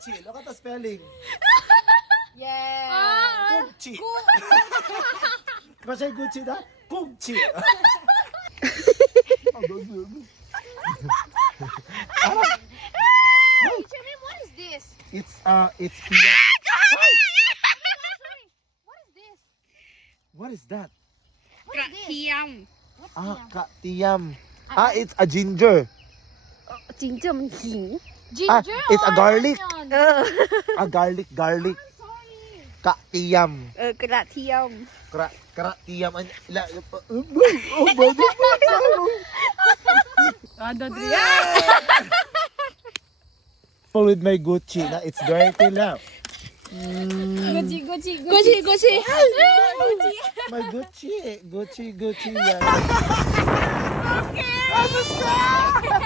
Gucci. Look at the spelling. Yeah. Gucci. Masay Gucci na? Gucci. Jeremy, what is this? It's What is this? what is that? What is this? What's Katiyam. It's a ginger. จิงเจอมันขิง Ginger it's a or garlic. onion? เออ A garlic. Sorry. Katiyam. กระเทียม Katiyam. Full with my Gucci. Na, it's dirty now. Gucci Gucci My Gucci. Gucci. Yeah. Okay.